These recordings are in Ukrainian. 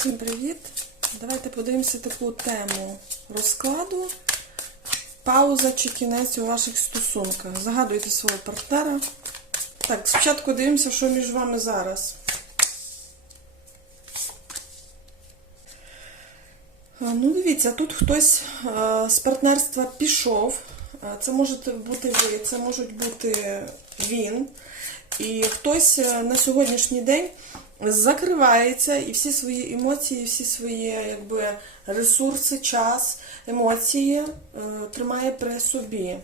Всім привіт! Давайте подивимося таку тему розкладу. Пауза чи кінець у ваших стосунках. Загадуйте свого партнера. Так, спочатку дивимося, що між вами зараз. Ну, дивіться, тут хтось з партнерства пішов. Це можете бути ви, це можуть бути він. І хтось е, на сьогоднішній день закривається і всі свої емоції, всі свої якби, ресурси, час, емоції е, тримає при собі.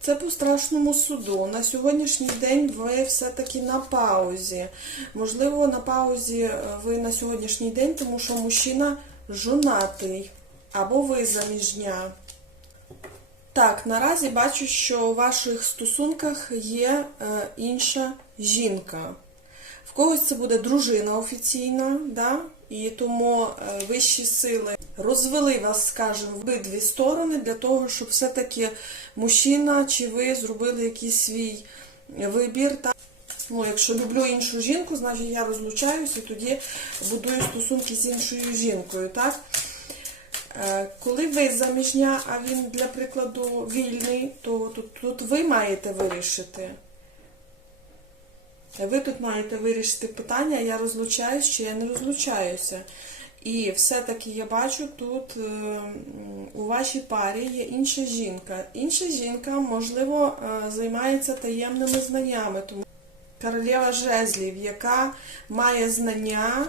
Це по страшному суду. На сьогоднішній день ви все-таки на паузі. Можливо, на паузі е, ви на сьогоднішній день, тому що мужчина жонатий або ви заміжня. Так, наразі бачу, що у ваших стосунках є е, інша жінка. В когось це буде дружина офіційна, да? і тому е, вищі сили розвели вас, скажімо, в обидві сторони для того, щоб все-таки мужчина чи ви зробили якийсь свій вибір. Та? Ну, якщо люблю іншу жінку, значить я розлучаюся і тоді будую стосунки з іншою жінкою. так? Е, Коли ви заміжня, а він, для прикладу, вільний, то тут, тут ви маєте вирішити. Ви тут маєте вирішити питання, я розлучаюсь чи я не розлучаюся. І все-таки я бачу, тут е, у вашій парі є інша жінка. Інша жінка, можливо, е, займається таємними знаннями. Тому королева жезлів, яка має знання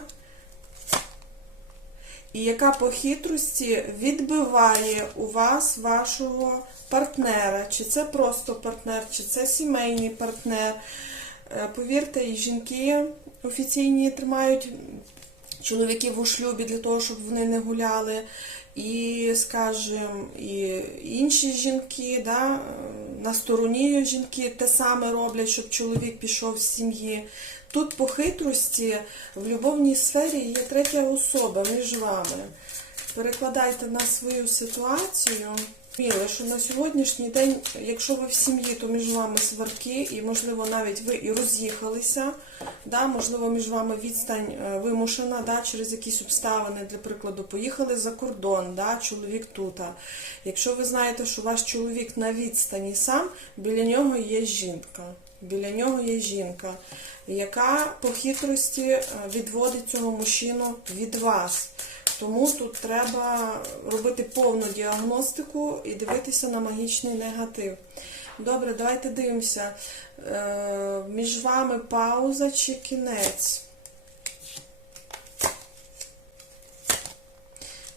і яка по хитрості відбиває у вас вашого партнера. Чи це просто партнер, чи це сімейний партнер. Е, Повірте, і жінки офіційні тримають чоловіків у шлюбі для того, щоб вони не гуляли. І, скажімо, і інші жінки, да, на стороні жінки те саме роблять, щоб чоловік пішов з сім'ї. Тут по хитрості в любовній сфері є третя особа між вами. Перекладайте на свою ситуацію. Міле, що на сьогоднішній день, якщо ви в сім'ї, то між вами сварки, і, можливо, навіть ви і роз'їхалися, да, можливо, між вами відстань е, вимушена да, через якісь обставини, для прикладу, поїхали за кордон, да, чоловік тут. Якщо ви знаєте, що ваш чоловік на відстані сам, біля нього є жінка. Біля нього є жінка, яка по хитрості е, відводить цього мужчину від вас. Тому тут треба робити повну діагностику і дивитися на магічний негатив. Добре, давайте дивимося. Е, між вами пауза чи кінець?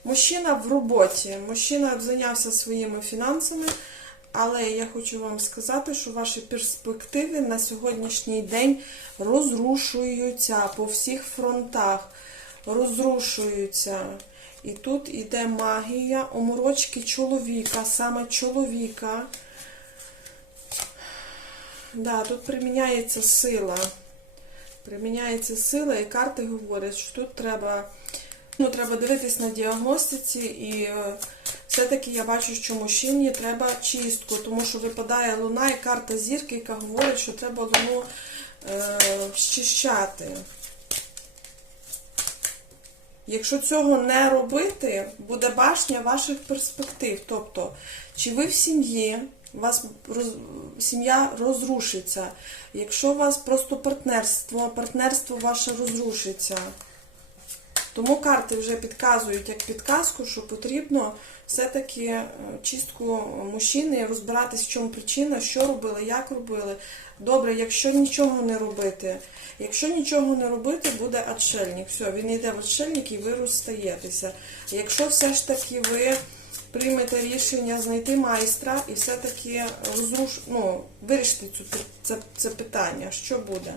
Мужчина в роботі. Мужчина зайнявся своїми фінансами, але я хочу вам сказати, що ваші перспективи на сьогоднішній день розрушуються по всіх фронтах. Розрушуються. І тут іде магія, оморочки чоловіка, саме чоловіка. Да, тут приміняється сила. Приміняється сила, і карти говорять, що тут треба, ну, треба дивитись на діагностиці, і е, все-таки я бачу, що мужчині треба чистку, тому що випадає луна і карта зірки, яка говорить, що треба луну е, щищати. Якщо цього не робити, буде башня ваших перспектив. Тобто, чи ви в сім'ї, вас роз... сім'я розрушиться. Якщо у вас просто партнерство, партнерство ваше розрушиться. Тому карти вже підказують як підказку, що потрібно все-таки е, чистку мужчини, розбиратись, в чому причина, що робили, як робили. Добре, якщо нічого не робити. Якщо нічого не робити, буде отшельник. Все, він йде в отшельник і ви розстаєтеся. Якщо все ж таки ви приймете рішення знайти майстра і все-таки розруш... ну, вирішити цю, це, це питання, що буде?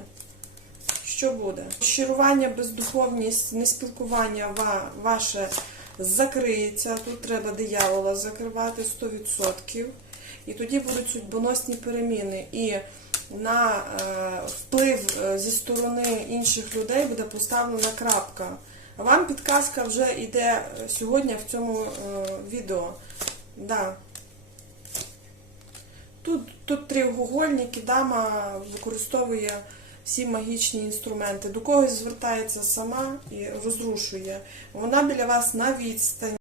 Що буде? Щирування, бездуховність, неспілкування ва, ваше закриється. Тут треба диявола закривати 100%. І тоді будуть судьбоносні переміни. І на е, вплив е, зі сторони інших людей буде поставлена крапка. Вам підказка вже йде е, сьогодні в цьому відео. Да. Тут, тут і дама використовує всі магічні інструменти. До когось звертається сама і розрушує. Вона біля вас на відстані.